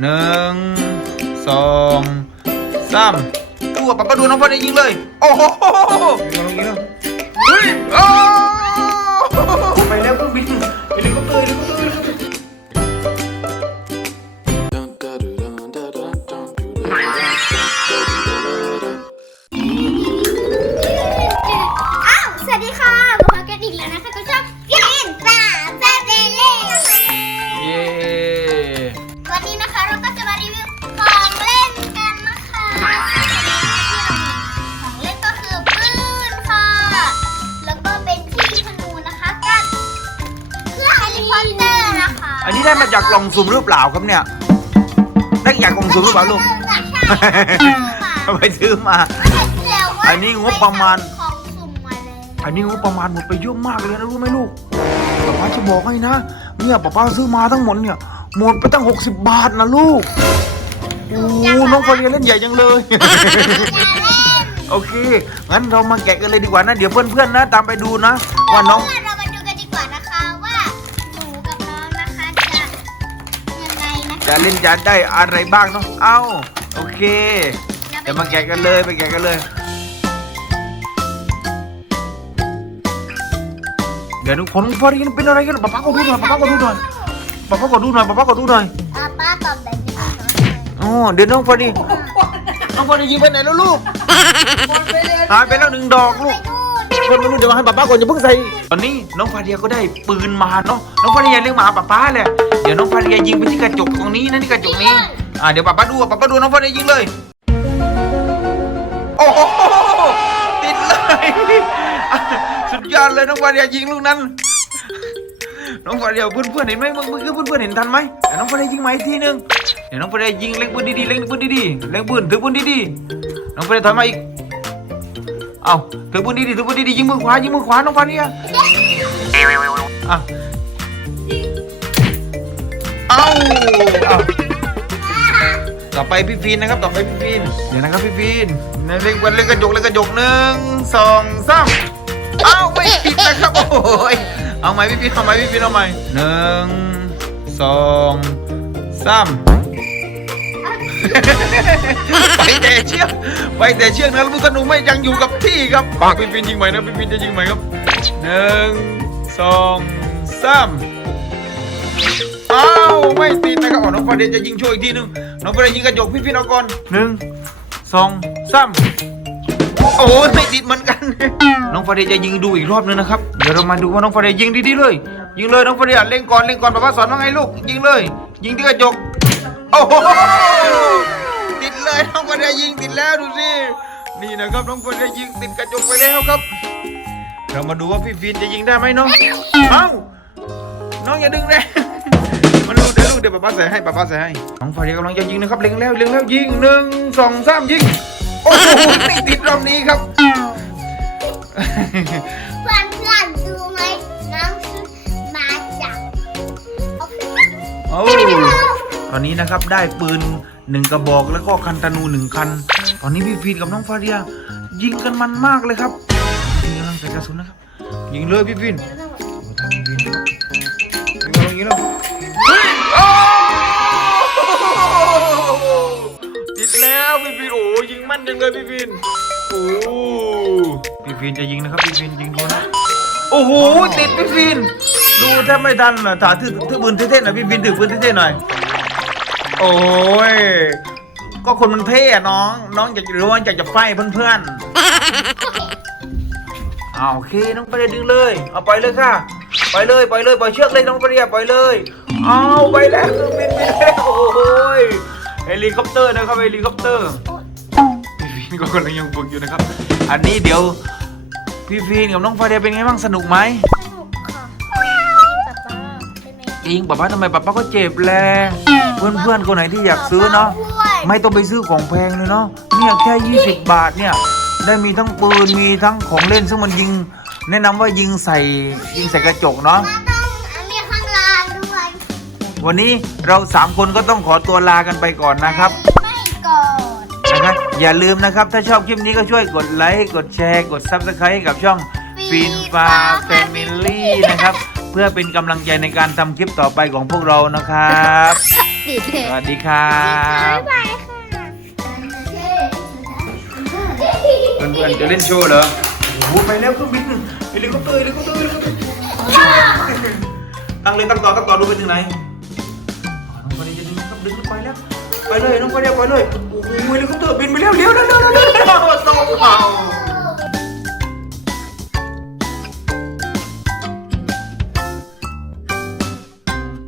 หนึ่งสองสามดูอะป๊าป๊าดูน้องฟอร์ดยิงเลย โอ้โห ยิงแล้วยิงแล้วเฮ้ย ได้มาจากกล่องสุ่มหรือเปล่าครับเนี่ยได้จากกล่องสุ่มหรือเปล่าลูกใช่ไปซื้อมา อันนี้งบประมาณ ของสุ่มมาเลยอันนี้งบประมาณหมดไปเยอะมากเลยนะรู้ไหมลูกป๊าป๊าจะบอกให้นะเนี่ยป๊าป๊าซื้อมาทั้งหมดเนี่ยหมดไปตั้ง 60 บาทนะลูกโอ้โหน้องฟอเรียเล่นใหญ่จังเลย โอเค งั้นเรามาแกะกันเลยดีกว่านะ เดี๋ยวเพื่อนๆนะ ตามไปดูนะ ว่าน้อง จะเล่นจะได้อะไรบ้างเนาะเอ้าโอเคเดี๋ยวมาแกะกันเลยไปแกะกันเลย เดี๋ยวดูผลฟอเรียเป็นอะไรกันป๊าป๊าก็ดูหน่อยป๊าป๊าก็ดูหน่อยป๊าป๊าก็ดูหน่อยป๊าป๊าก็ดูหน่อยอะป้าตอบแบบนี้อ๋อเดี๋ยวน้องฟอร์ดีน้องฟอร์ดียิงไปไหนแล้วลูกหายไปแล้วหนึ่งดอกลูก คนไม่รู้เดี๋ยวให้ป้าป้าก่อนอย่าเพิ่งใส่ตอนนี้น้องฟาเดียก็ได้ปืนมาเนาะน้องฟาเดียเลี้ยงหมาป้าป้าแหละเดี๋ยวน้องฟาเดียยิงไปที่กระจกตรงนี้นะนี่กระจกนี้อ่าเดี๋ยวป้าป้าดูป้าป้าดูน้องฟาเดียยิงเลยโอ้โหติดเลยสุดยอดเลยน้องฟาเดียยิงลูกนั้น น้องฟาเดียเพื่อนเพื่อนเห็นไหมเมื่อกี้เพื่อนเพื่อนเห็นทันไหมเดี๋ยวน้องฟาเดียยิงมาอีกทีนึงเดี๋ยวน้องไปได้ยิงเล็งปืนดีๆเล็งปืนดีๆเล็งปืนถือปืนดีๆน้องไปได้ถอยมาอีก เอาถือปืนดีๆถือปืนดีๆยิงมือขวายิงมือขวาน้องฟาเรียอะเอาเอาต่อไปพี่ฟีนนะครับต่อไปพี่ฟีนเดี๋ยวนะครับพี่ฟีนในเล็งปืนเล็งกระจกเล็งกระจกหนึ่งสองสามเอาไม่ผิดนะครับโอ้ยเอาไหมพี่ฟีนเอาไหมพี่ฟีนเอาไหมหนึ่งสองสาม ไปแต่เชือกไปแต่เชือกนะลูกธนูไม่ยังอยู่กับที่ครับปากพี่ฟินยิงใหม่นะพี่ฟินจะยิงใหม่ครับหนึ่งสองสามอ้าวไม่ติดนะครับอ๋อน้องฟาเดนจะยิงช่วยอีกทีหนึงน้องฟาเดนยิงกระจกพี่ฟินเอาก่อนหนึ่งสองสามโอ้ยไม่ติดเหมือนกัน น้องฟาเดนจะยิงดูอีกรอบนึงนะครับ เดี๋ยวเรามาดูว่าน้องฟาเดนยิงดีๆเลย ยิงเลยน้องฟาเดนเล่งก่อนเล่งก่อนป้าสอนว่าไงลูก ยิงเลย ยิงที่กระจก โอ้โหติดเลยน้องคนได้ยิงติดแล้วดูสินี่นะครับน้องคนได้ยิงติดกระจกไปแล้วครับ เรามาดูว่าพี่ฟินจะยิงได้ไหมน้องเอ้าน้องอย่าดึงแรงมันดูเดี๋ยวลูกเดี๋ยวป้าป้าใส่ให้ป้าป้าใส่ให้น้องฟาเรียกำลังจะยิงนะครับเล็งแล้วเล็งแล้วยิงหนึ่งสองสามยิงโอ้โหไม่ติดรอบนี้ครับเพื่อนเพื่อนๆดูไหมน้องซื้อมาจากออฟฟิศโอ้ต อนนี้นะครับได้ปืนหนึ่งกระบอกแล้วก็คันธนูหนึ่งคัน ตอนนี้พี่ฟีนกับน้องฟาเรียยิงกันมันมากเลยครับยิงกำลังใส่กระสุนนะครับ ยิงเลยพี่ฟีนยิงเลยยิงเลยโอ้ติดแล้วพี่ฟีนโอ้ยิงมั่นจังเลยพี่ฟีนโอ้พี่ฟีนจะยิงนะครับพี่ฟีนยิงโดนนะโอ้โหติดพี่ฟีนดูแทบไม่ทันนะถ่าถือถือปืนเท่ๆหน่อยพี่ฟีนถือปืนเท่ๆหน่อย โอ้ย ก็คนมันเท่อะน้อง น้องอยากจะรู้ว่าอยากจะไฟเพื่อนๆเอาโอเคน้องไปเลยดึงเลย เอาไปเลยค่ะ ไปเลยไปเลยปล่อยเชือกเลยน้องไปเรียปล่อยเลย เอาไปแล้วบินไปแล้วโอ้ยเฮลิคอปเตอร์นะครับเฮลิคอปเตอร์พี่ฟินก็กำลังยังฝึกอยู่นะครับ อันนี้เดี๋ยวพี่ฟินกับน้องฟาเดียเป็นไงบ้างสนุกไหม ใช่ไหมจริงป้าป้าทำไมป้าป้าก็เจ็บแลเพื่อนๆคนไหนที่อยากซื้อเนาะไม่ต้องไปซื้อของแพงเลยเนาะเนี่ยแค่ 20 บาทเนี่ยได้มีทั้งปืนมีทั้งของเล่นซึ่งมันยิง แนะนำว่ายิงใส่ยิงใส่กระจกเนาะป้าต้องมีข้างล่างด้วยวันนี้เราสามคนก็ต้องขอตัวลากันไปก่อนนะครับไม่ก่อนนะครับอย่าลืมนะครับ ถ้าชอบคลิปนี้ก็ช่วยกดไลค์กดแชร์ กด Subscribe ให้กับช่องฟินฟ้าแฟมิลี่นะครับ เพื่อเป็นกำลังใจในการทำคลิปต่อไปของพวกเรานะครับเติดเลยสวัสดีครับบ๊ายบายค่ะ เพื่อนๆจะเล่นโชว์เหรอโอ้โหไปแล้วเครื่องบินเฮลิคอปเตอร์เฮลิคอปเตอร์เฮลิคอปเตอร์ตั้งเลยตั้งต่อตั้งต่อดูไปถึงไหนอ๋อน้องคนนี้จะดึงครับดึงขึ้นไปแล้วไปเลยน้องคนเดียวไปเลยโอ้โหเฮลิคอปเตอร์